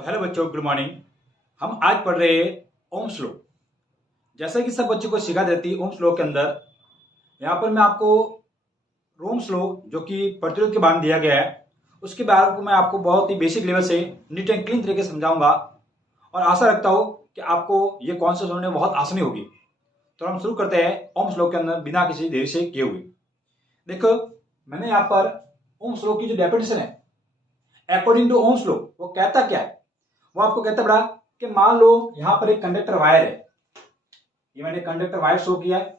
तो हेलो बच्चों, good morning. हम आज पढ़ रहे हैं ओम्स लॉ। जैसा कि सब बच्चों को सिखा देती है ओम्स लॉ के अंदर, यहाँ पर मैं आपको ओम्स लॉ जो कि प्रतिरोध के बारे में दिया गया है उसके बारे में मैं आपको बहुत ही बेसिक लेवल से नीट एंड क्लीन तरीके से समझाऊंगा और आशा रखता हूँ कि आपको ये कॉन्सेप्ट समझने में बहुत आसानी होगी। तो हम शुरू करते हैं ओम्स लॉ के अंदर बिना किसी देरी से किए हुए। देखो, मैंने यहाँ पर ओम्स लॉ की जो डेफिनेशन है अकॉर्डिंग टू ओम्स लॉ वो कहता क्या है, वो आपको कहता बड़ा कि मान लो यहां पर एक कंडक्टर वायर है। ये मैंने कंडक्टर वायर शो किया है।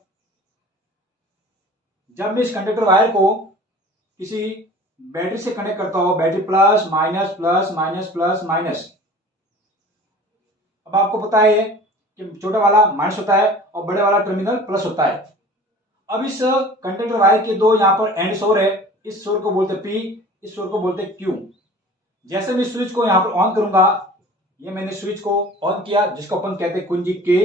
जब मैं इस कंडक्टर वायर को किसी बैटरी से कनेक्ट करता हूं, battery plus minus plus minus plus minus, अब आपको पता है कि छोटा वाला माइनस होता है और बड़े वाला टर्मिनल प्लस होता है। अब इस कंडक्टर वायर के दो यहां पर एंड शोर है। इस शोर को बोलते पी, इस शोर को बोलते क्यू। जैसे मैं स्विच को यहां पर ऑन करूंगा, ये मैंने स्विच को ऑन किया जिसको अपन कहते हैं कुंजी के,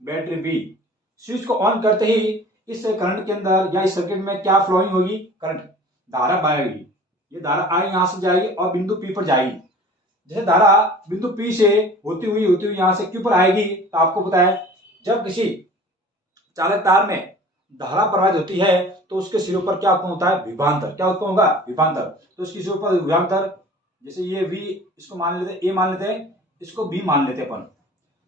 बैटरी बी। स्विच को ऑन करते ही इस करंट के अंदर या इस सर्किट में क्या फ्लोइंग होगी, करंट, धारा बहेगी। ये धारा आई यहां से जाएगी और बिंदु पी पर जाएगी। जैसे धारा बिंदु पी से होती हुई यहां से क्यू पर आएगी, तो आपको पता है जब किसी चालक तार में धारा प्रवाहित होती है तो उसके सिरों पर क्या उत्पन्न होता है, विभवांतर। क्या उत्पन्न होगा, विभवांतर। तो इसके सिरों पर विभवांतर, जैसे ये V इसको मान लेते, ए मान लेते हैं, इसको B मान लेते अपन।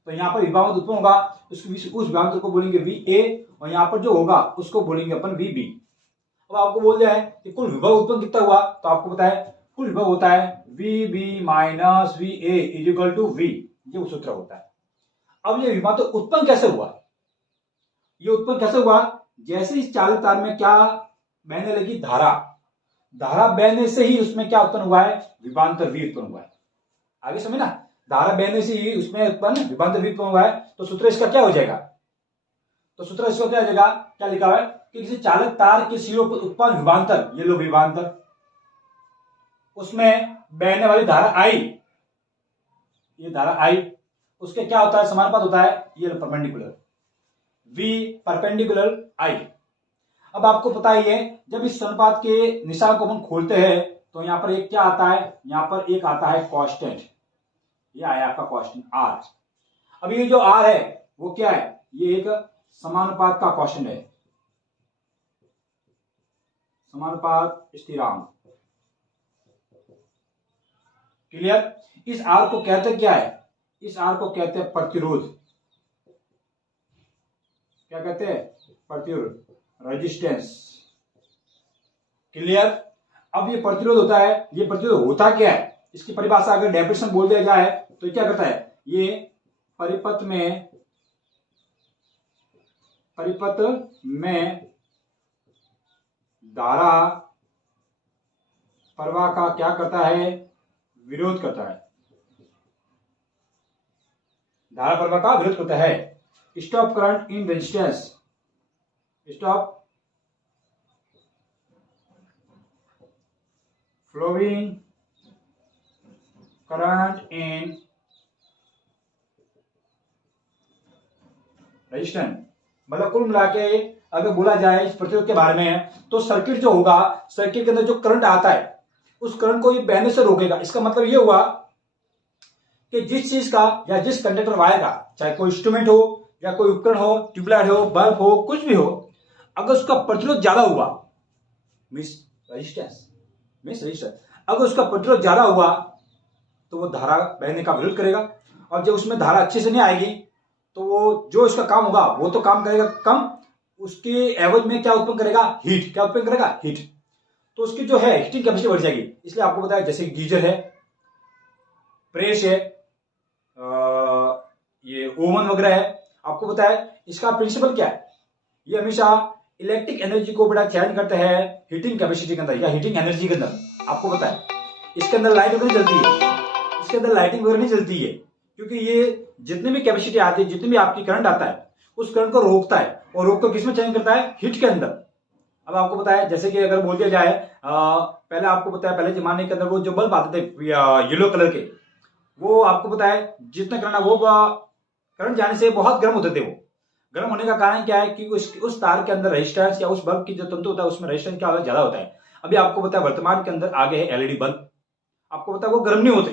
तो यहाँ पर विभवांतर उत्पन्न होगा, उस विभवांतर को बोलेंगे VA और यहाँ पर जो होगा उसको बोलेंगे अपन VB। अब आपको बोल दिया है कि कुल विभव उत्पन्न कितना हुआ, तो आपको पता है कुल विभव होता है VB minus VA is equal to V। ये सूत्र होता है। अब ये विभवांतर उत्पन्न कैसे हुआ, ये उत्पन्न कैसे हुआ, जैसे इस चालक तार में क्या बहने लगी, धारा बहने से ही उसमें क्या उत्पन्न हुआ है, विभवांतर V उत्पन्न हुआ है। आगे समझ ना, धारा बहने से ही उसमें उत्पन्न विभवांतर V उत्पन्न हुआ है। तो सूत्र इसका क्या हो जाएगा, तो सूत्र इसका क्या हो जाएगा, क्या लिखा हुआ है कि किसी चालक तार के सिरों पर उत्पन्न विभवांतर, ये लो विभवांतर, उसमें बहने वाली धारा I, ये धारा I, उसके क्या होता है, समानुपात होता है, ये परपेंडिकुलर, V परपेंडिकुलर I। अब आपको पता ही है जब इस अनुपात के निशान को हम खोलते हैं तो यहां पर एक क्या आता है, यहां पर एक आता है कांस्टेंट, ये आया आपका कांस्टेंट R। अब ये जो R है वो क्या है, ये एक समानुपात का कांस्टेंट है, समानुपात स्थिरांक। क्लियर। इस R को कहते क्या है, इस R को कहते हैं प्रतिरोध। क्या कहते हैं, प्रतिरोध, रेजिस्टेंस। क्लियर। अब ये प्रतिरोध होता है, ये प्रतिरोध होता क्या है, इसकी परिभाषा अगर डेफिनेशन बोल दिया जाए तो ये क्या करता है, ये परिपथ में धारा प्रवाह का क्या करता है, विरोध करता है, धारा प्रवाह का विरोध करता है। Stop current in resistance, stop flowing current in resistance. मतलब कुल मिला के अगर बोला जाए इस प्रतिरोध के बारे में तो सर्किट जो होगा, सर्किट के अंदर जो करंट आता है उस करंट को ये बहने से रोकेगा। इसका मतलब ये हुआ कि जिस चीज का या जिस कंडक्टर वायर का, चाहे कोई इंस्ट्रूमेंट हो या कोई उपकरण हो, ट्यूबलाइट हो, बल्ब हो, कुछ भी हो, अगर उसका प्रतिरोध ज्यादा हुआ, मींस रेजिस्टेंस, अगर उसका प्रतिरोध ज्यादा हुआ तो वो धारा बहने का विरोध करेगा। और जब उसमें धारा अच्छे से नहीं आएगी तो वो जो इसका काम होगा वो तो काम करेगा कम, उसके एवज में क्या उत्पन्न करेगा, हीट। क्या उत्पन्न करेगा, हीट। तो उसकी जो है हीटिंग कैपेसिटी बढ़ जाएगी। इसलिए आपको पता है जैसे गीजर है, प्रेस है, ये ओवन वगैरह है, आपको पता है इसका प्रिंसिपल क्या है, ये हमेशा इलेक्ट्रिक एनर्जी को बड़ा चेंज करता है हीटिंग कैपेसिटी के अंदर या हीटिंग एनर्जी के अंदर। आपको पता है इसके अंदर लाइट वगैरह जलती है, इसके अंदर लाइटिंग वगैरह नहीं जलती है, क्योंकि ये जितनी भी कैपेसिटी आती है, जितनी भी आपकी करंट आता है उस करंट को रोकता है, और रोक कर किसमें चेंज करता है, हीट के अंदर। अब आपको पता है जैसे कि अगर बोल दिया जाए पहले आपको पता है पहले जमाने के अंदर वो जो बल्ब आते थे येलो कलर के, वो आपको पता है जितना करंट वो करंट जाने से बहुत गर्म होते थे। वो गर्म होने का कारण क्या है कि उस तार के अंदर रेजिस्टेंस या उस बल्ब की जो तंतु होता है उसमें रेजिस्टेंस क्या होता है, ज्यादा होता है। अभी आपको पता है वर्तमान के अंदर आगे है एलईडी बल्ब, आपको पता है वो गर्म नहीं होते,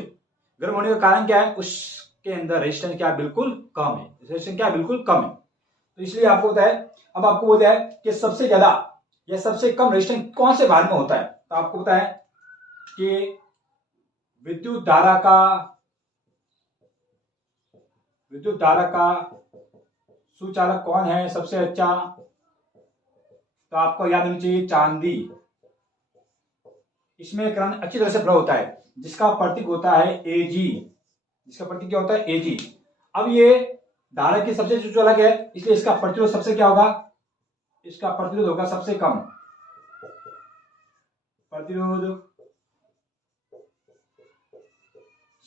गर्म होने का कारण क्या है, उसके अंदर रेजिस्टेंस क्या है, बिल्कुल कम है, रेजिस्टेंस क्या है, बिल्कुल कम है। तो इसलिए आपको होता है, अब आपको बोलता है कि सबसे ज्यादा या सबसे कम रेजिस्टेंस कौन से भाग में होता है, तो आपको पता है कि विद्युत धारा का सुचालक कौन है सबसे अच्छा, तो आपको याद होनी चाहिए चांदी। इसमें करंट अच्छी तरह से फ्लो होता है, जिसका प्रतीक होता है एजी, जिसका प्रतीक क्या होता है, एजी। अब ये धारा की सबसे सुचालक है, इसलिए इसका प्रतिरोध सबसे क्या होगा, इसका प्रतिरोध होगा सबसे कम, प्रतिरोध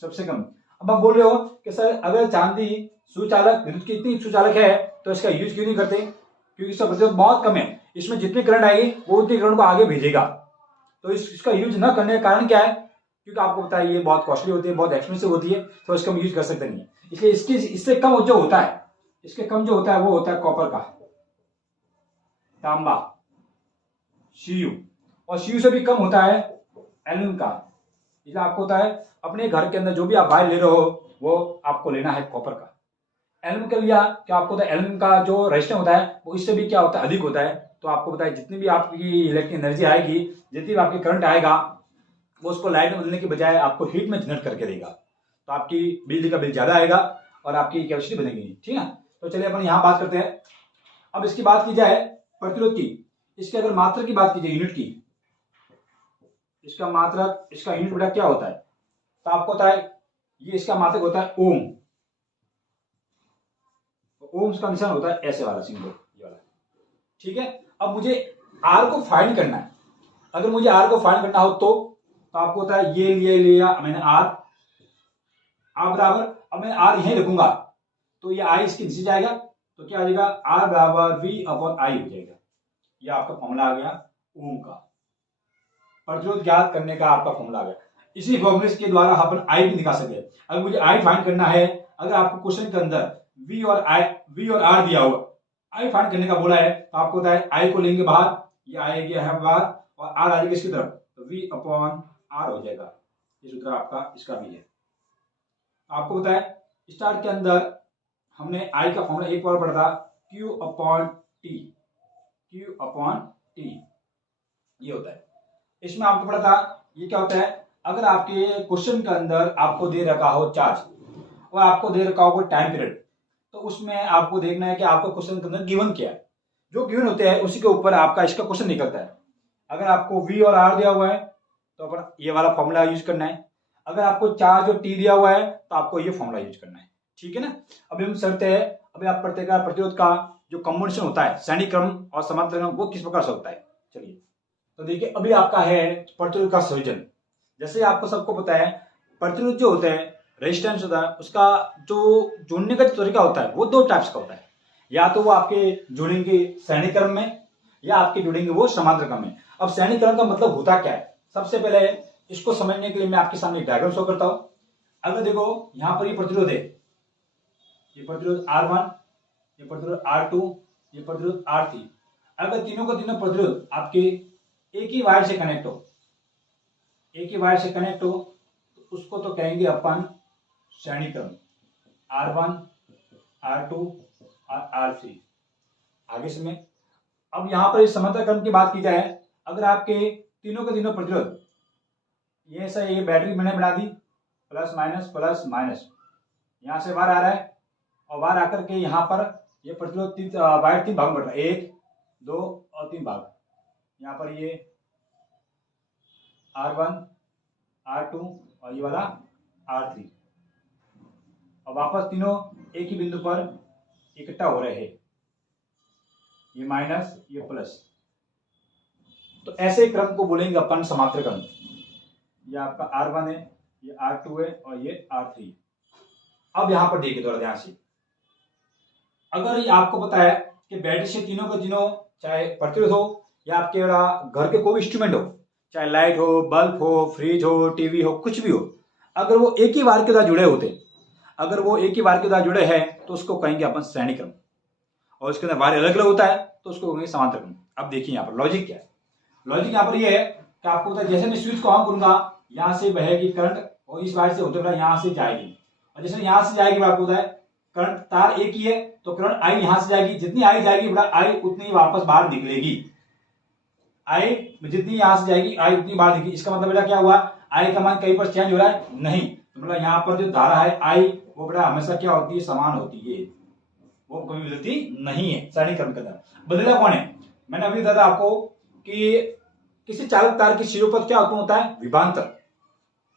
सबसे कम। अब आप बोल रहे हो कि सर अगर चांदी सुचालक, विद्युत की इतनी सुचालक है तो इसका यूज क्यों नहीं करते, क्योंकि इसका प्रतिरोध बहुत कम है, इसमें जितनी करंट आएगी वो उतनी करंट को आगे भेजेगा। तो इसका यूज न करने का कारण क्या है, क्योंकि आपको पता है ये बहुत कॉस्टली होती है, बहुत एक्सपेंसिव होती है, तो इसका हम यूज कर सकते नहीं है। इसलिए इससे कम जो होता है, इसके कम जो होता है वो होता है कॉपर का, तांबा, सीयू, और सीयू से भी कम होता है एल्यूमिनियम का। इसलिए आपको होता है अपने घर के अंदर जो भी आप वायर ले रहे हो वो आपको लेना है कॉपर का। एल्यूमिनियम का लिया क्या, आपको पता है एल्यूमिनियम का जो रेजिस्टेंस होता है वो इससे भी क्या होता है, अधिक होता है। तो आपको पता है जितनी भी आपकी इलेक्ट्रिक एनर्जी आएगी, जितनी भी आपकी करंट आएगा, वो उसको लाइट में बदलने की बजाय आपको हीट में जनरेट करके देगा, तो आपकी बिजली का बिल ज्यादा आएगा और आपकी कैपेसिटी बनेगी, ठीक है। तो चलिए अपन यहाँ बात करते हैं। अब इसकी बात की जाए प्रतिरोध की, इसके अगर मात्रा की बात की जाए, यूनिट की, इसका मात्रक, इसका यूनिट बेटा क्या होता है, तो आपको पता है ये इसका मात्रक होता है ओम। ओम्स का निशान होता है ऐसे वाला सिंबल, ये वाला, ठीक है। अब मुझे आर को फाइंड करना है, अगर मुझे आर को फाइंड करना हो तो आपको होता है ये लिया मैंने आर बराबर, अब मैं आर यहीं रखूंगा तो ये आई इसके नीचे जाएगा, तो क्या आ जाएगा, आर बराबर वी अपॉन आई हो जाएगा। ये आपका फॉर्मूला आ गया ओम का, प्रतिरोध ज्ञात करने का आपका फॉर्मूला आ गया। इसी फॉर्मूले के द्वारा अपन आई भी निकाल सकते हैं। अगर मुझे आई फाइंड करना है, अगर आपको क्वेश्चन के अंदर वी और आर दिया हुआ, आई फाइंड करने का बोला है, तो आपको होता है आई को लेंगे बाहर, ये आएगा है बाहर, और आर आ जाएगा इसकी तरफ, तो वी अपॉन आर हो जाएगा। ये सूत्र आपका इसका भी है। आपको पता है स्टार्ट के अंदर हमने आई का फॉर्मूला एक बार पढ़ा था, Q upon T, Q upon T ये होता है। इसमें आपको पढ़ा था ये क्या होता है, अगर आपके क्वेश्चन के अंदर आपको दे रखा हो चार्ज और आपको दे रखा हो कोई टाइम पीरियड, तो उसमें आपको देखना है कि आपको क्वेश्चन के अंदर गिवन क्या है, जो गिवन होते हैं उसी के ऊपर आपका इसका क्वेश्चन निकलता है। अगर आपको वी और आर दिया हुआ है तो अपन ये वाला फॉर्मूला यूज करना है, अगर आपको चार्ज और टी दिया हुआ है तो आपको ये फॉर्मूला यूज करना है, ठीक है ना। अभी हम चलते हैं, अभी आप पढ़ते हैं प्रतिरोध का जो कॉम्बिनेशन होता है, श्रेणी क्रम और समांतर क्रम, वो किस प्रकार से होता है। चलिए तो देखिए, अभी आपका है प्रतिरोध का संयोजन। जैसे आपको सबको पता है प्रतिरोध जो होता है, रेजिस्टेंस होता है, उसका जो जोड़ने का तरीका होता है वो दो टाइप्स का होता है, या तो वो आपके जुड़ेंगे श्रेणी क्रम में या आपके जुड़ेंगे वो समांतर क्रम में। अब श्रेणी क्रम का मतलब होता क्या है, सबसे पहले इसको समझने के लिए मैं आपके सामने एक डायग्राम शो करता हूं। अगर देखो यहां पर ये प्रतिरोध है, ये प्रतिरोध R1, ये प्रतिरोध R2, ये प्रतिरोध R3। अगर तीनों का तीनों प्रतिरोध आपके एक ही वायर से कनेक्ट हो, एक ही वायर से कनेक्ट हो, तो उसको तो कहेंगे अपन श्रेणी क्रम, R1, R2 और R3। आगे से अब यहां पर इस समांतर क्रम की बात की जाए, अगर आपके तीनों के तीनों प्रतिरोध, ये ऐसा ये बैटरी मैंने बना दी, प्लस माइनस, यहां से वायर आ रहा है और वायर आकर के यहां पर ये प्रतिरोध वायर तीन भाग में बढ़ रहा है, 1, 2 और 3 भाग। यहां पर ये R1, R2 और ये वाला R3, और वापस तीनों एक ही बिंदु पर इकट्ठा हो रहे हैं, ये माइनस ये प्लस। तो ऐसे क्रम को बोलेंगे अपन समांतर क्रम। ये आपका R1 है, ये R2 है और ये R3। अब यहां पर देखिए थोड़ा ध्यान से, अगर ये आपको पता है कि बैटरी से तीनों का तीनों, चाहे प्रतिरोध हो या आपके घर के कोई भी इंस्ट्रूमेंट हो, चाहे लाइट हो, बल्ब हो, फ्रिज हो, टीवी हो, कुछ भी हो, अगर वो एक ही वायर के द्वारा जुड़े होते, अगर वो एक ही वायर के द्वारा जुड़े हैं तो उसको कहेंगे अपन श्रेणी क्रम, और उसके अंदर वायर अलग अलग होता है तो उसको कहेंगे समांतर क्रम। अब देखिए यहाँ पर लॉजिक क्या है, लॉजिक यहाँ पर ये है कि आपको पता है जैसे मैं स्विच को ऑन करूंगा यहां से बहेगी करंट और इस वायर से होते हुए यहां से जाएगी, और जैसे यहां से जाएगी आपको पता है करंट तार एक ही है, तो करंट आई यहां से जाएगी, जितनी आई जाएगी बेटा आई उतनी ही वापस बाहर निकलेगी। आई जितनी यहां से जाएगी आई उतनी बाहर निकलेगी। इसका मतलब बेटा क्या हुआ, आई का मान कहीं पर चेंज हो रहा है नहीं, तो मतलब यहाँ पर जो धारा है आई वो बेटा हमेशा क्या होती है, समान होती है, वो कभी बदलती नहीं है साइनिंग करंट के अंदर। बदला कौन है, मैंने अभी बताया आपको कि किसी चालक तार की शिरों पर क्या उत्पन्न होता है, विभवांतर।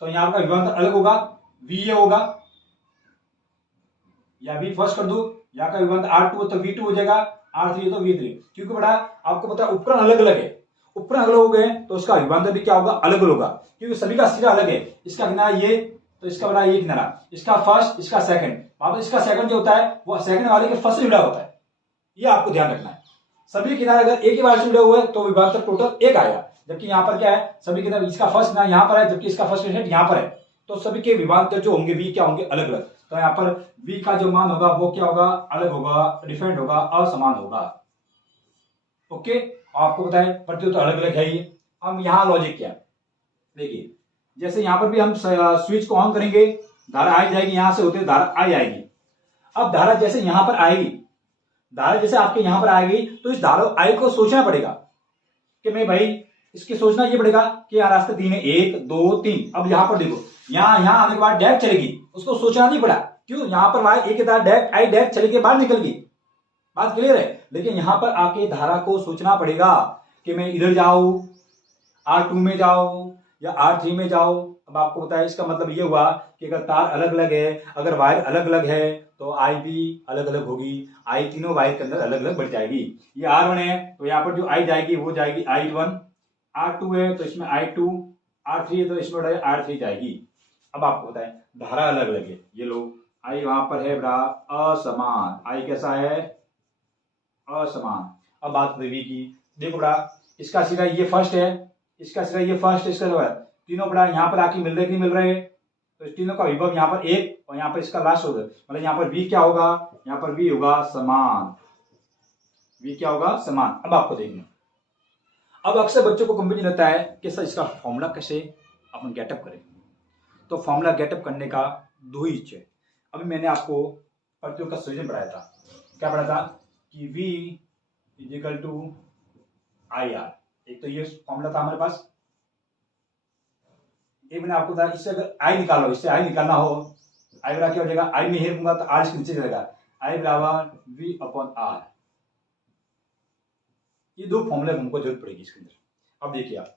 तो यहाँ का विभवांतर अलग होगा, वी होगा, या वी फर्स्ट कर दू, यहाँ का विभवांतर R2 तो V2 हो जाएगा, R3 तो V3, क्योंकि बेटा आपको पता है उपकरण अलग अलग है, उपकरण अलग हो गए तो उसका विभवांतर भी क्या होगा, अलग अलग होगा, क्योंकि सभी का सिरा अलग है। इसका किनारा ये, तो इसका बेटा ये किनारा, इसका फर्स्ट इसका सेकंड, वापस इसका सेकंड जो होता है वो सेकंड वाले के फर्स्ट से जुड़ा होता है, ये आपको ध्यान रखना है। सभी किनारे अगर एक ही बार से जुड़े हुए तो विभवांतर टोटल एक आएगा, जबकि यहाँ पर क्या है सभी किनारे, इसका फर्स्ट किनारा यहाँ पर है जबकि इसका फर्स्ट किनारा यहाँ पर है, तो सभी के विभवांतर जो होंगे वी क्या होंगे, अलग अलग। तो यहाँ पर वी का जो मान होगा वो क्या होगा, अलग होगा, डिफरेंट होगा, असमान होगा। ओके, आपको पता है प्रतिरोध तो अलग अलग है ही। अब यहाँ लॉजिक क्या है, देखिए जैसे यहाँ पर भी हम स्विच को ऑन करेंगे, धारा आई जाएगी, यहां से होते हुए धारा आई आएगी। अब धारा जैसे यहां पर आएगी, धारा जैसे आपके यहां पर आएगी, तो इस धारा आई को सोचना पड़ेगा कि मैं भाई इसके सोचना ये पड़ेगा कि यहाँ रास्ते 3 है, 1 2 3। अब यहाँ पर देखो, यहाँ आने के बाद डायरेक्ट चलेगी, उसको सोचना नहीं पड़ा, क्यों, यहाँ पर वायर एक डायरेक्ट आई डायरेक्ट चले के बाहर निकल गई, बात क्लियर है। लेकिन यहाँ पर आके धारा को सोचना पड़ेगा कि मैं इधर जाऊं, R2 में जाऊं या R3 में जाऊं। अब आपको पता है इसका मतलब ये हुआ कि अगर तार अलग अलग है, अगर वायर अलग अलग है तो आई भी अलग अलग होगी, आई तीनों वायर के अंदर अलग अलग बढ़ जाएगी। ये R1 है तो यहाँ पर जो आई जाएगी वो जाएगी I1, R2 है तो इसमें I2, R3 है तो इसमें R3 जाएगी। अब आपको पता है धारा अलग अलग है, ये लो आई वहां पर है बड़ा असमान, आई कैसा है, असमान। अब बात वी की, देखो बड़ा इसका सिरा ये फर्स्ट है, इसका सिरा ये फर्स्ट, इसका जो है तीनों बड़ा यहाँ पर आके मिल रहे कि मिल रहे, तो इस तीनों का विभव यहाँ पर एक और यहाँ पर इसका लास्ट होगा, मतलब यहाँ पर वी क्या होगा, यहाँ पर वी होगा समान, वी क्या होगा समान। अब आपको देखना, अब अक्सर बच्चों को कंफ्यूजन रहता है कि सर इसका फॉर्मूला कैसे अपन गेटअप करें। तो फॉर्मूला गेटअप करने का दो ही है। अभी मैंने आपको प्रतिरोध का संयोजन पढ़ाया था, क्या पढ़ा था कि V इजिकल टू IR, एक तो ये फॉर्मूला था हमारे पास, एक मैंने आपको बताया इससे अगर I निकालो, इससे I निकालना हो, I बराबर क्या हो जाएगा, I में हेर दूंगा तो R इसके नीचे जाएगा, I बराबर V अपॉन R। ये दो फॉर्मूले हमको जरूरत पड़ेगी इसके अंदर। अब देखिए आप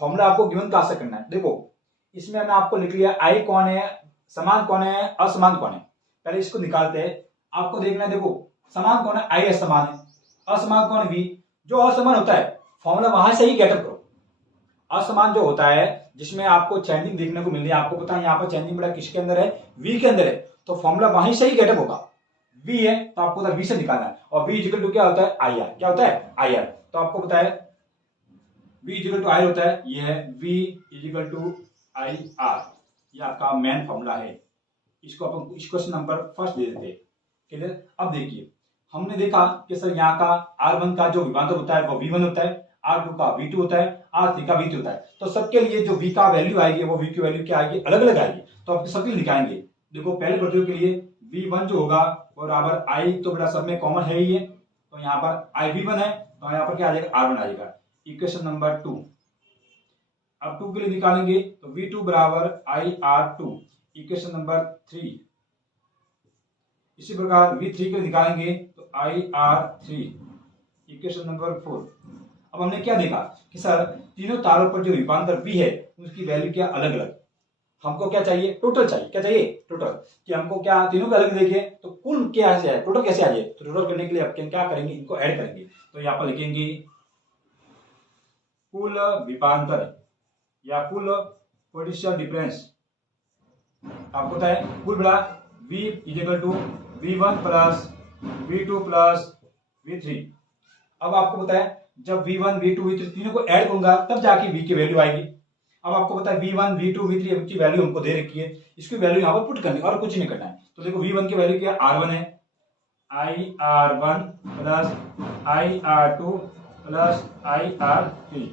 फॉर्मूला आपको गिवन कहां से करना है, देखो इसमें मैं आपको लिख लिया I कौन है, समान कौन है, असमान कौन है, पहले इसको निकालते हैं। आपको देखना है, देखो समान कौन है, I असमान है, असमान कौन है, V। जो असमान होता है फॉर्मूला वहां से ही गेटअप करो। असमान जो होता है जिसमें आपको चेंजिंग देखने को मिल रही है, आपको पता है यहाँ पर चेंजिंग बड़ा किसके अंदर है, V के अंदर है, तो फॉर्मूला वहीं से ही गेटअप होगा। V है तो आपको V से निकालना है, और V इजिकल टू क्या होता है, IR, क्या होता है IR। तो आपको पता है V इजिकल टू IR होता है, ये है V इजिकल टू IR, ये आपका मेन फॉर्मूला है। इसको अपन इस क्वेश्चन नंबर फर्स्ट दे देते हैं, क्लियर। अब देखिए हमने देखा कि सर यहाँ का R1 का जो विभवांतर होता है वो V1 होता है, R2 का V2 होता है, R3 का V3 होता है। तो सबके लिए जो V का वैल्यू आएगी वो V की वैल्यू क्या आएगी, अलग अलग आएगी, तो आप सबके निकालेंगे। देखो पहले प्रतिरोध के लिए V1 जो होगा वो बराबर I, तो बड़ा सब में कॉमन है ही है, तो यहाँ पर I V1 है तो यहाँ पर क्या आ जाएगा, R1 आ जाएगा, इक्वेशन नंबर 2। अब 2 के लिए निकालेंगे तो V2 बराबर IR2, इक्वेशन नंबर 3। इसी प्रकार V3 के लिए निकालेंगे तो IR3, इक्वेशन नंबर 4। अब हमने क्या देखा कि सर तीनों तारों पर जो विभवांतर V है उसकी वैल्यू क्या अलग अलग, हमको क्या चाहिए, टोटल चाहिए, क्या चाहिए टोटल, कि हमको क्या तीनों का अलग देखिए तो कुल क्या है, टोटल कैसे आ जाए। तो टोटल करने के लिए आप क्या करेंगे, इनको ऐड करेंगे, तो यहाँ पर लिखेंगे कुल विभवांतर या कुल पोटेंशियल डिफरेंस। आपको पता है कुल बड़ा V is equal to V1 plus V2 plus V3। अब आपको पता है जब V1 V2 V3 तीनों को ऐड करूंगा तब जाके V की वैल्यू आएगी। अब आपको पता है V1 V2 V3 की वैल्यू हमको दे रखी है, इसकी वैल्यू यहाँ पर पुट करनी और कुछ नहीं करना है। तो देखो V1 की वैल्यू क्या R1 है, IR1 plus IR2 plus IR3।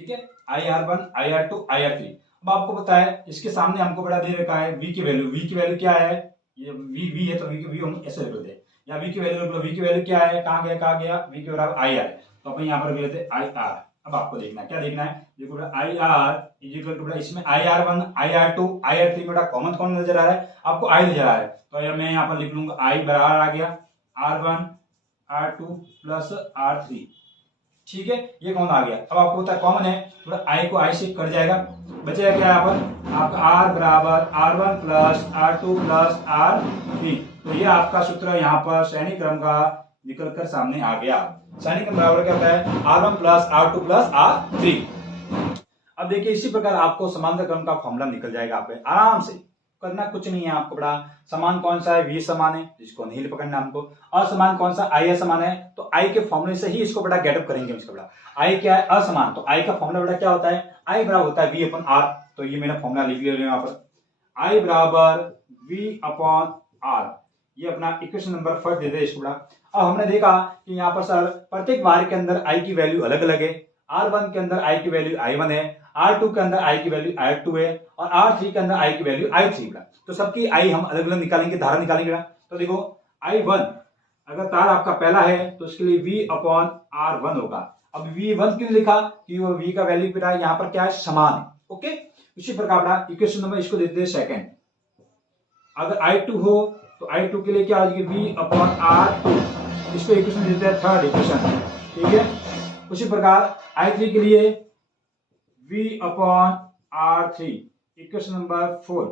ठीक है, IR1 IR2 IR3। अब आपको पता है इसके सामने हमको बड़ा दे रखा है V की वैल्यू क्या है, ये V है तो V हम ऐसे लिख लेते हैं, या V की वैल्यू V की वैल्यू क्या है, कहाँ गया V के बराबर IR, तो अपन यहाँ पर लिख लेते हैं IR। अब आपको देखना है, क्या देखना है, देखो IR इज इक्वल टू इसमें IR1 IR2 IR3 बेटा कॉमन कौन नजर आ रहा है, आपको I नजर आ रहा है, तो मैं यहाँ पर लिख लूंगा I बराबर आ गया R1 R2 प्लस R3। ठीक है, ये कौन आ गया। अब आपको पता है कॉमन है, थोड़ा I को I से कट जाएगा, बचेगा क्या यहाँ पर आपका R बराबर R1 plus R2 plus R3। तो ये आपका सूत्र यहाँ पर श्रेणी क्रम का निकल कर सामने आ गया। श्रेणी क्रम बराबर क्या होता है, R1 plus R2 plus R3। अब देखिए इसी प्रकार आपको समांतर क्रम का फॉर्मूला निकल जाएगा, आप आराम से करना कुछ नहीं है आपको, बड़ा समान कौन सा है, V समान है, इसको नहीं पकड़ना हमको, असमान कौन सा I समान है, तो I के फॉर्मूले से ही इसको बड़ा गेटअप करेंगे इसको बड़ा। I क्या है, असमान, तो I का फॉर्मूला बड़ा क्या होता है, I बराबर होता है V अपन R, तो ये मैंने फॉर्मूला लिख लिया यहाँ पर, I बराबर V अपॉन R, ये अपना इक्वेशन नंबर फर्स्ट देते हैं इसको बड़ा। अब हमने देखा कि यहाँ पर सर प्रत्येक बार के अंदर I की वैल्यू अलग अलग है, R1 के अंदर I की वैल्यू I1 है, R2 के अंदर I की वैल्यू I2 है, और R3 के अंदर I की वैल्यू I3 है। तो सबकी I हम अलग अलग निकालेंगे, धारा निकालेंगे। तो देखो I1 अगर तार आपका पहला है तो उसके लिए V अपॉन R1 होगा। अब V1 क्यों लिखा, कि वो V का वैल्यू बेटा यहाँ पर क्या है, समान है। ओके, इसी प्रकार बेटा इक्वेशन नंबर इसको देते हैं सेकंड। अगर I2 हो तो I2 के लिए क्या हो जाएगी, V अपॉन R2, इसको इक्वेशन देते हैं थर्ड इक्वेशन। ठीक है, उसी प्रकार I3 के लिए V upon R3, equation number 4।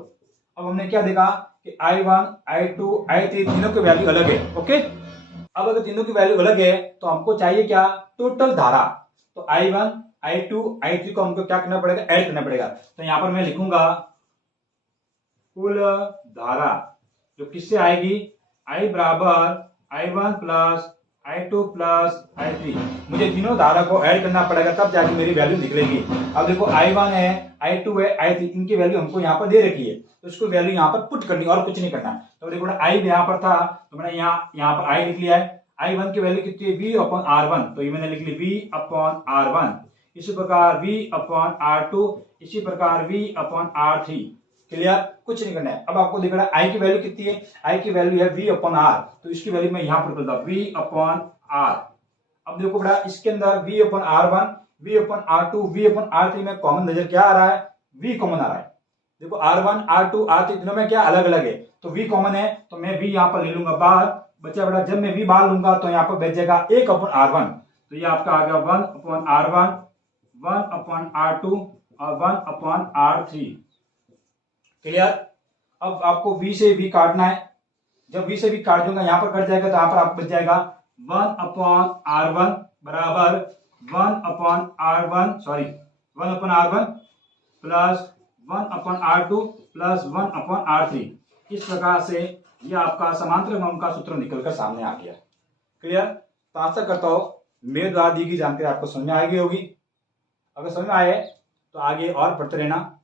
अब हमने क्या देखा कि I1 I2 I3 तीनों की वैल्यू अलग है। ओके, अब अगर तीनों की वैल्यू अलग है तो हमको चाहिए क्या, टोटल धारा। तो I1 I2 I3 को हमको क्या करना पड़ेगा, ऐड करना पड़ेगा। तो यहां पर मैं लिखूंगा कुल धारा जो किससे आएगी, I बराबर I1 plus I2 plus I3, मुझे तीनों धारा को ऐड करना पड़ेगा तब जाके मेरी वैल्यू निकलेगी। अब देखो I1 है I2 है I3, इनकी वैल्यू हमको यहाँ पर दे रखी है, तो इसको वैल्यू यहाँ पर पुट करनी और कुछ नहीं करना। तो देखो I यहाँ पर था तो मैंने यहाँ पर I लिख लिया है। I1 की वैल्यू कितनी है, V अपॉन R1, तो ये मैंने लिख ली V अपॉन R1। इसी प्रकार V अपॉन R2, इसी प्रकार V अपॉन R3। क्लियर, कुछ नहीं करना है। अब आपको दिख रहा है I की वैल्यू कितनी है, I की वैल्यू है V अपॉन R, तो इसकी वैल्यू मैं यहां पर करता हूं V अपॉन R। अब देखो बेटा इसके अंदर V upon R1 V upon R2 V upon R3 में कॉमन नजर क्या आ रहा है, V कॉमन आ रहा है। देखो R1 R2 R3 तीनों में क्या अलग अलग है, तो V कॉमन है तो मैं V यहां पर ले लूंगा बाहर। बच्चा बेटा जब मैं V बाहर लूंगा तो यहाँ पर बचेगा 1 अपॉन R1, तो ये आपका आ गया 1 अपॉन R1 1 अपॉन R2 और 1 अपॉन R3। क्लियर, अब आपको V से V काटना है, जब V से V काट दूंगा यहाँ पर कट जाएगा तो यहाँ पर आपको बच जाएगा 1 अपॉन R1 बराबर 1 upon R1 plus 1 upon R2 plus 1 upon R3। इस प्रकार से ये आपका समांतर क्रम का सूत्र निकलकर सामने आ गया। क्लियर, तो आशा करता हूं मेरे द्वारा दी गई जानकारी आपको समझ में आ गई होगी। अगर समझ में आए तो आगे और पढ़ते रहना।